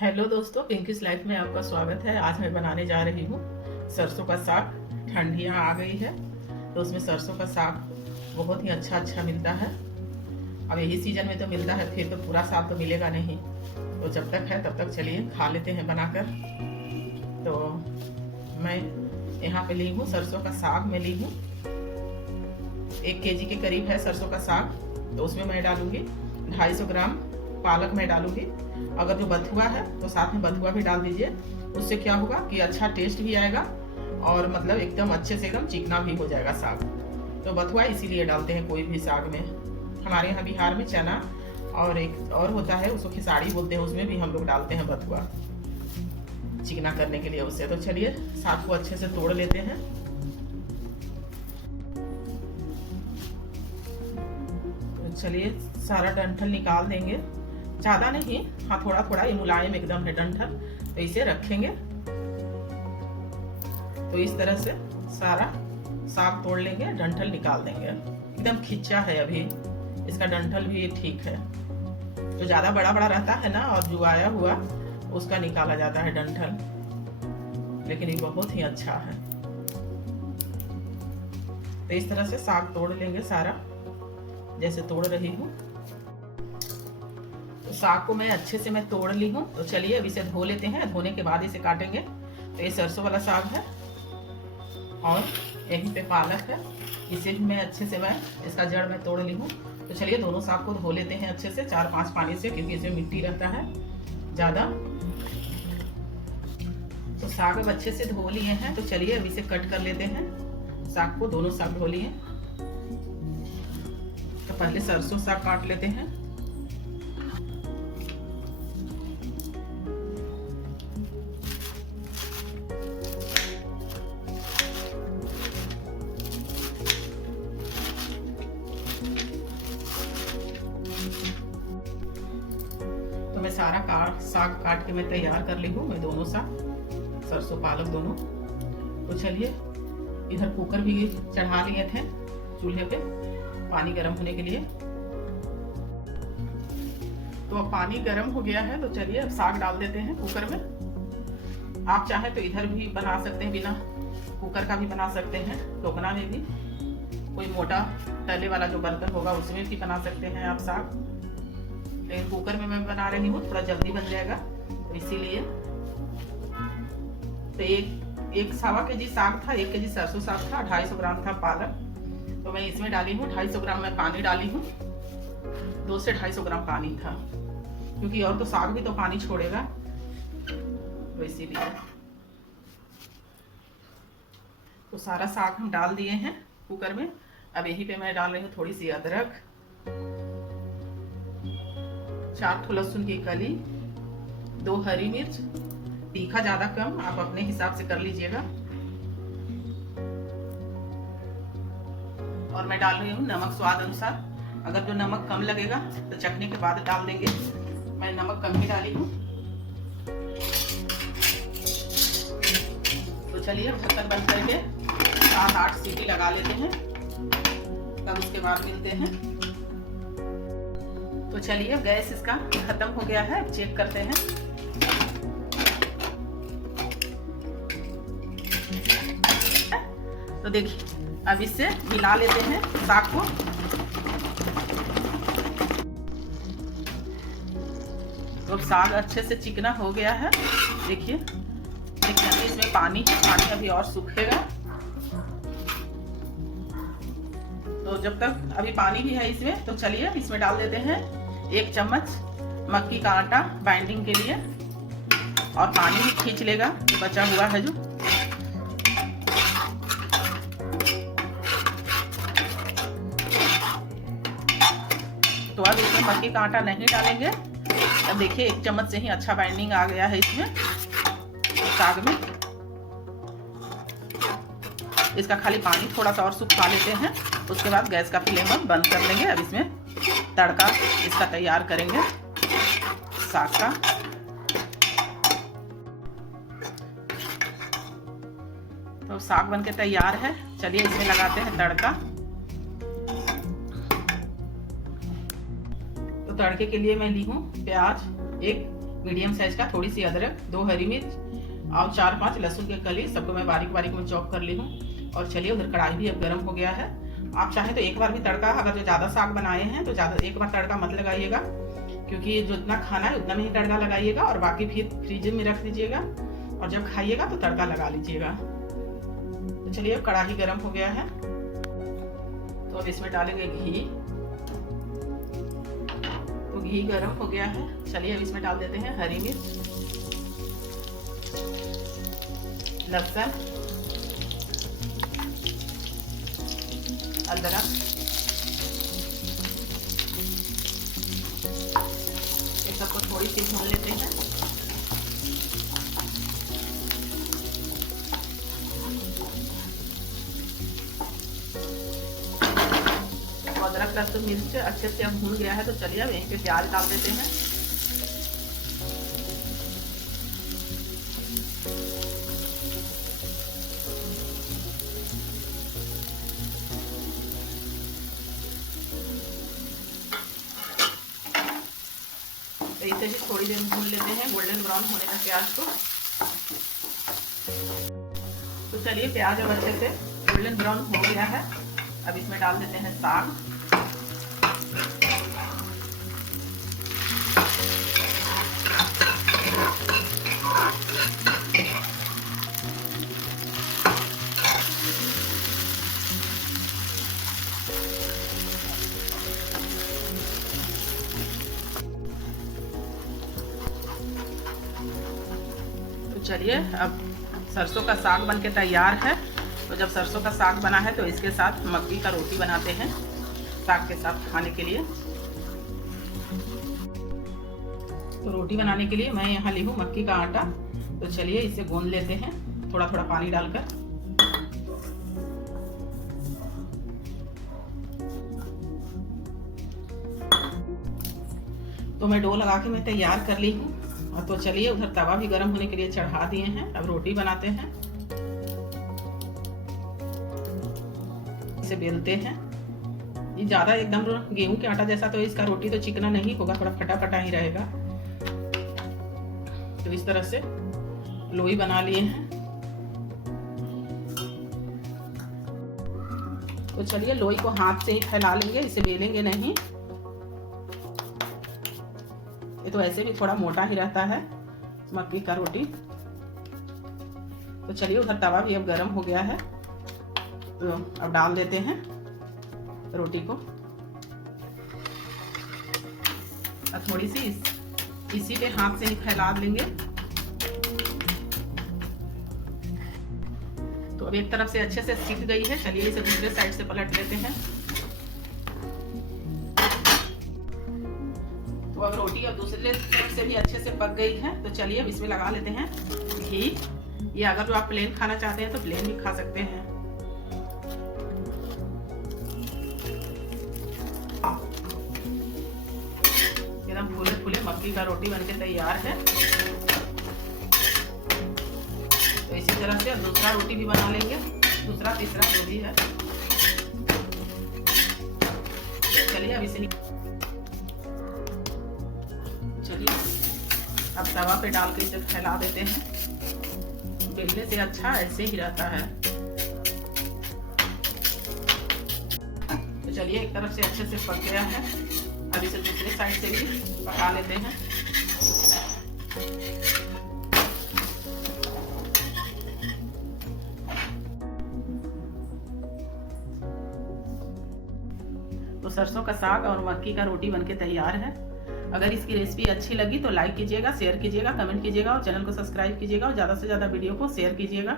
Hello दोस्तों, pinkies life में आपका स्वागत है। आज मैं बनाने जा रही हूँ सरसों का साग। ठंडियाँ आ गई है तो उसमें सरसों का साग बहुत ही अच्छा मिलता है। अब यही सीजन में तो मिलता है, फिर तो पूरा साल तो मिलेगा नहीं। तो जब तक है तब तक चलिए खा लेते हैं बनाकर। तो मैं यहाँ पे ली हूँ सरसों का साग। मैं ली हूँ 1 केजी के करीब है सरसों का साग। तो उसमें मैं डालूंगी 250 ग्राम पालक मैं डालूंगी। अगर जो बथुआ है तो साथ में बथुआ भी डाल दीजिए। उससे क्या होगा कि अच्छा टेस्ट भी आएगा और मतलब एकदम अच्छे से एकदम चिकना भी हो जाएगा साग। तो बथुआ इसीलिए डालते हैं कोई भी साग में। हमारे यहाँ बिहार में चना और एक और होता है, उसको खिसाड़ी बोलते हैं, उसमें भी हम लोग डालते हैं बथुआ चिकना करने के लिए उससे। तो चलिए साग को अच्छे से तोड़ लेते हैं। तो चलिए सारा डंठल निकाल देंगे, ज़्यादा नहीं, हाँ थोड़ा थोड़ा, ये मुलायम एकदम है डंठल। तो इसे रखेंगे। तो इस तरह से सारा साग तोड़ लेंगे, डंठल निकाल देंगे। एकदम खिंचा है अभी, इसका डंठल भी ठीक है। जो ज़्यादा बड़ा बड़ा रहता है ना और जुआया हुआ, उसका निकाला जाता है डंठल, लेकिन ये बहुत ही अच्छा है। तो इस तरह से साग तोड़ लेंगे सारा, जैसे तोड़ रही हूँ। तो साग को मैं अच्छे से मैं तोड़ ली हूँ। तो चलिए अब इसे धो लेते हैं, धोने के बाद इसे काटेंगे। तो ये सरसों वाला साग है और यहीं पे पालक है, इसे भी मैं अच्छे से मैं इसका जड़ में तोड़ ली हूँ। तो चलिए दोनों साग को धो लेते हैं अच्छे से 4-5 पानी से, क्योंकि इसमें मिट्टी रहता है ज़्यादा। तो साग अब अच्छे से धो लिए हैं। तो चलिए अब इसे कट कर लेते हैं। साग को दोनों साग धो लिए। तो पहले सरसों साग काट लेते हैं। तो मैं सारा साग काट के मैं तैयार कर ली हूँ। मैं दोनों साग, सरसों पालक दोनों। तो चलिए इधर कुकर भी चढ़ा लिए थे चूल्हे पे पानी गर्म होने के लिए। तो अब पानी गर्म हो गया है। तो चलिए अब साग डाल देते हैं कुकर में। आप चाहे तो इधर भी बना सकते हैं, बिना कुकर का भी बना सकते हैं, टोकना में भी। कोई मोटा तले वाला जो बर्तन होगा उसमें भी बना सकते हैं आप साग। लेकिन कुकर में मैं बना रही हूँ, थोड़ा जल्दी बन जाएगा, तो इसीलिए। तो एक 1.25 केजी साग था, 1 केजी सरसों साग था, 250 ग्राम था पालक। तो मैं इसमें डाली हूँ 250 ग्राम मैं पानी डाली हूँ। 2 से 250 ग्राम पानी था, क्योंकि और तो साग भी तो पानी छोड़ेगा, तो इसीलिए। तो सारा साग हम डाल दिए हैं कुकर में। अब यहीं पे मैं डाल रही हूँ थोड़ी सी अदरक, 4 ठो लहसुन की कली, 2 हरी मिर्च, तीखा ज्यादा कम आप अपने हिसाब से कर लीजिएगा। और मैं डाल रही हूँ नमक स्वाद अनुसार। अगर जो नमक कम लगेगा तो चखने के बाद डाल देंगे। मैं नमक कम ही डाली हूँ। तो चलिए ढक्कन बंद करके 7-8 सीटी लगा लेते हैं, तब उसके बाद मिलते हैं। तो चलिए गैस इसका खत्म हो गया है, अब चेक करते हैं। तो देखिए अब इससे मिला लेते हैं साग को। तो अब साग अच्छे से चिकना हो गया है। देखिए देखिए इसमें पानी है, पानी अभी और सूखेगा। तो जब तक अभी पानी भी है इसमें, तो चलिए इसमें डाल देते हैं 1 चम्मच मक्की का आटा बाइंडिंग के लिए, और पानी भी खींच लेगा जो बचा हुआ है जो। तो अब इसमें मक्की का आटा नहीं डालेंगे। अब देखिए 1 चम्मच से ही अच्छा बाइंडिंग आ गया है इसमें साग में। इसका खाली पानी थोड़ा सा और सुखा लेते हैं, उसके बाद गैस का फ्लेम हम बंद कर लेंगे। अब इसमें तड़का इसका तैयार करेंगे साग का। तो साग बनके तैयार है। चलिए इसमें लगाते हैं तड़का। तो तड़के के लिए मैं ली हूँ प्याज, एक मीडियम साइज का, थोड़ी सी अदरक, 2 हरी मिर्च और 4-5 लहसुन के कली, सबको मैं बारीक बारीक में चॉप कर ली हूँ। और चलिए उधर कढ़ाई भी अब गर्म हो गया है। आप चाहें तो एक बार भी तड़का, अगर जो ज़्यादा साग बनाए हैं तो ज़्यादा एक बार तड़का मत लगाइएगा, क्योंकि जो इतना खाना है उतना में ही तड़का लगाइएगा और बाकी फिर फ्रिज में रख दीजिएगा और जब खाइएगा तो तड़का लगा लीजिएगा। तो चलिए अब कढ़ाई गर्म हो गया है, तो अब इसमें डालेंगे घी। तो घी गर्म हो गया है, चलिए अब इसमें डाल देते हैं हरी मिर्च, लहसुन, अदरक, ये सबको थोड़ी सी भून लेते हैं। तो अदरक लहसुन मिर्च अच्छे से अब भून गया है, तो चलिए अब यहीं पे प्याज डाल देते हैं। तो इसे भी थोड़ी देर भून लेते हैं, गोल्डन ब्राउन होने तक प्याज को। तो चलिए प्याज अब अच्छे से गोल्डन ब्राउन हो गया है, अब इसमें डाल देते हैं साग। चलिए अब सरसों का साग बनके तैयार है। तो जब सरसों का साग बना है तो इसके साथ मक्की का रोटी बनाते हैं साग के साथ खाने के लिए। तो रोटी बनाने के लिए मैं यहाँ ली हूँ मक्की का आटा। तो चलिए इसे गूंद लेते हैं थोड़ा थोड़ा पानी डालकर। तो मैं डो लगा के मैं तैयार कर ली हूँ। तो चलिए उधर तवा भी गर्म होने के लिए चढ़ा दिए हैं, अब रोटी बनाते हैं। इसे बेलते हैं, ये ज्यादा एकदम गेहूं के आटा जैसा तो इसका रोटी तो चिकना नहीं होगा, थोड़ा फटा फटा ही रहेगा। तो इस तरह से लोई बना लिए हैं। तो चलिए लोई को हाथ से ही फैला लेंगे, इसे बेलेंगे नहीं। ये तो ऐसे भी थोड़ा मोटा ही रहता है मक्की का रोटी। तो चलिए उधर तवा भी अब गर्म हो गया है, तो अब डाल देते हैं रोटी को। अब थोड़ी सी इसी पे हाथ से ही फैला लेंगे। तो अब एक तरफ से अच्छे से सिक गई है, चलिए इसे दूसरे साइड से पलट लेते हैं। तो अब रोटी अब दूसरे तरफ से भी अच्छे से पक गई है। तो चलिए अब इसमें लगा लेते हैं घी। ये अगर जो आप प्लेन खाना चाहते हैं तो प्लेन भी खा सकते हैं। एकदम फूले फूले मक्की का रोटी बनके तैयार है। तो इसी तरह से अब दूसरा रोटी भी बना लेंगे, दूसरा तीसरा जो भी है। चलिए अब इसे अब तवा पे डाल के इसे फैला देते हैं। बेलने से अच्छा ऐसे ही रहता है। तो चलिए एक तरफ से अच्छे से पक गया है, अब इसे दूसरे साइड से भी पका लेते हैं। तो सरसों का साग और मक्की का रोटी बनके तैयार है। अगर इसकी रेसिपी अच्छी लगी तो लाइक कीजिएगा, शेयर कीजिएगा, कमेंट कीजिएगा और चैनल को सब्सक्राइब कीजिएगा और ज़्यादा से ज़्यादा वीडियो को शेयर कीजिएगा।